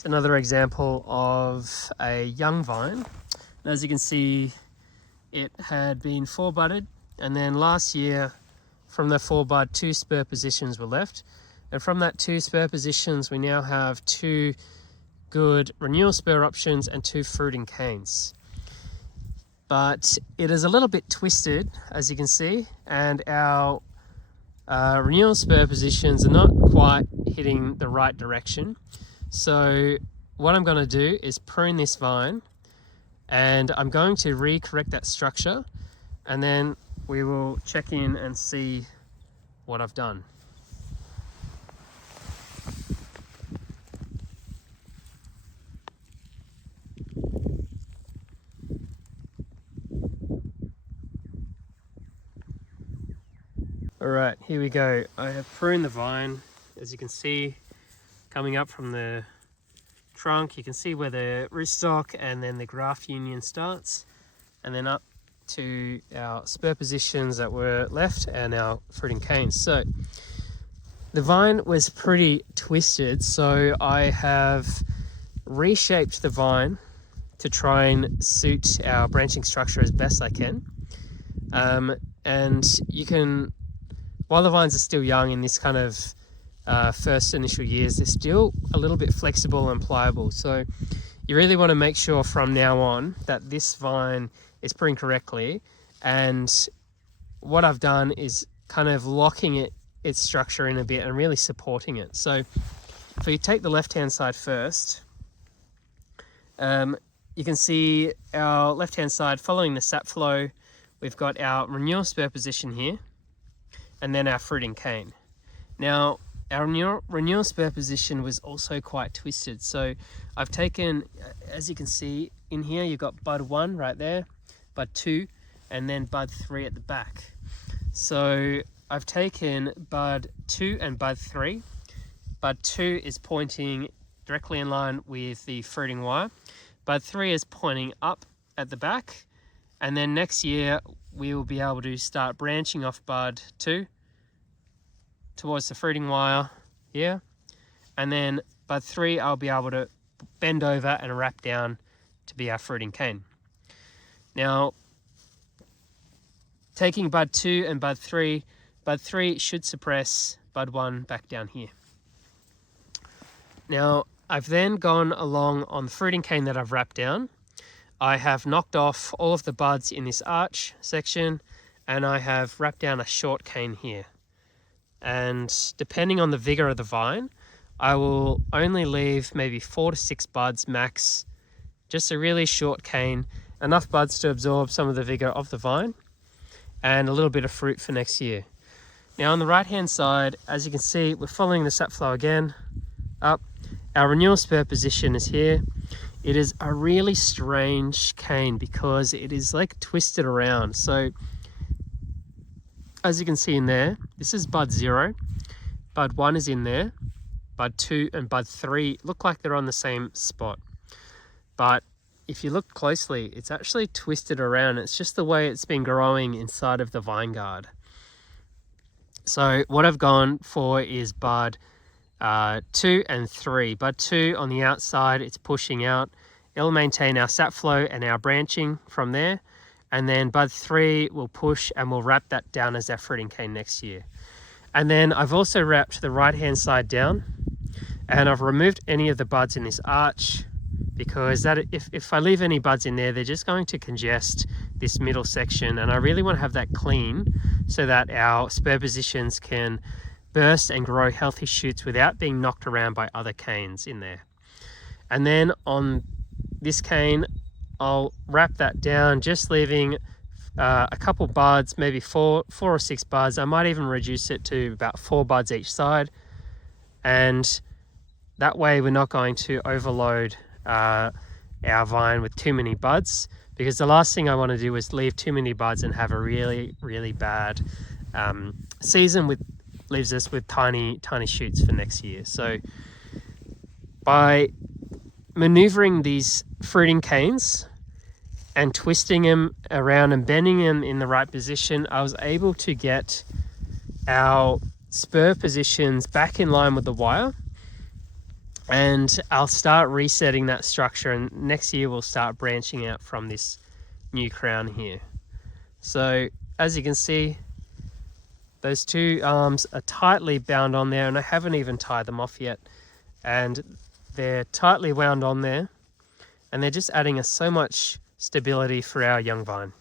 It's another example of a young vine. And as you can see, it had been 4-budded, and then last year from the 4-bud 2 spur positions were left, and from that 2 spur positions we now have 2 good renewal spur options and 2 fruiting canes. But it is a little bit twisted, as you can see, and our renewal spur positions are not quite hitting the right direction. So what I'm going to do is prune this vine, and I'm going to re-correct that structure, and then we will check in and see what I've done. Alright, here we go. I have pruned the vine. As you can see, coming up from the trunk, you can see where the rootstock and then the graft union starts, and then up to our spur positions that were left and our fruiting canes. So the vine was pretty twisted, so I have reshaped the vine to try and suit our branching structure as best I can. And you can, while the vines are still young in this kind of first initial years, they're still a little bit flexible and pliable. So you really want to make sure from now on that this vine is pruned correctly. And what I've done is kind of locking its structure in a bit and really supporting it. So if you take the left-hand side first, you can see our left-hand side following the sap flow. We've got our renewal spur position here, and then our fruiting cane. Now, our renewal spur position was also quite twisted. So I've taken, as you can see in here, you've got bud 1 right there, bud 2, and then bud 3 at the back. So I've taken bud 2 and bud 3. Bud 2 is pointing directly in line with the fruiting wire. Bud 3 is pointing up at the back. And then next year, we will be able to start branching off bud 2 towards the fruiting wire here. And then bud 3, I'll be able to bend over and wrap down to be our fruiting cane. Now, taking bud 2 and bud 3 should suppress bud 1 back down here. Now, I've then gone along on the fruiting cane that I've wrapped down. I have knocked off all of the buds in this arch section, and I have wrapped down a short cane here. And depending on the vigor of the vine, I will only leave maybe 4 to 6 buds max, just a really short cane, enough buds to absorb some of the vigor of the vine, and a little bit of fruit for next year. Now on the right hand side, as you can see, we're following the sap flow again up. Our renewal spur position is here. It is a really strange cane because it is like twisted around. So as you can see in there, this is bud 0. Bud 1 is in there. Bud 2 and bud 3 look like they're on the same spot. But if you look closely, it's actually twisted around. It's just the way it's been growing inside of the vine guard. So what I've gone for is bud 2 and 3. Bud 2 on the outside, it's pushing out. It'll maintain our sap flow and our branching from there. And then bud 3 will push and we'll wrap that down as our fruiting cane next year. And then I've also wrapped the right hand side down, and I've removed any of the buds in this arch, because that if I leave any buds in there, they're just going to congest this middle section, and I really want to have that clean so that our spur positions can burst and grow healthy shoots without being knocked around by other canes in there. And then on this cane, I'll wrap that down, just leaving a couple buds, maybe four or 6 buds. I might even reduce it to about 4 buds each side, and that way we're not going to overload our vine with too many buds, because the last thing I want to do is leave too many buds and have a really, really bad season leaves us with tiny shoots for next year. So by maneuvering these fruiting canes and twisting them around and bending them in the right position, I was able to get our spur positions back in line with the wire, And I'll start resetting that structure, and next year we'll start branching out from this new crown here. So as you can see, those two arms are tightly bound on there, and I haven't even tied them off yet. And they're tightly wound on there, and they're just adding us so much stability for our young vine.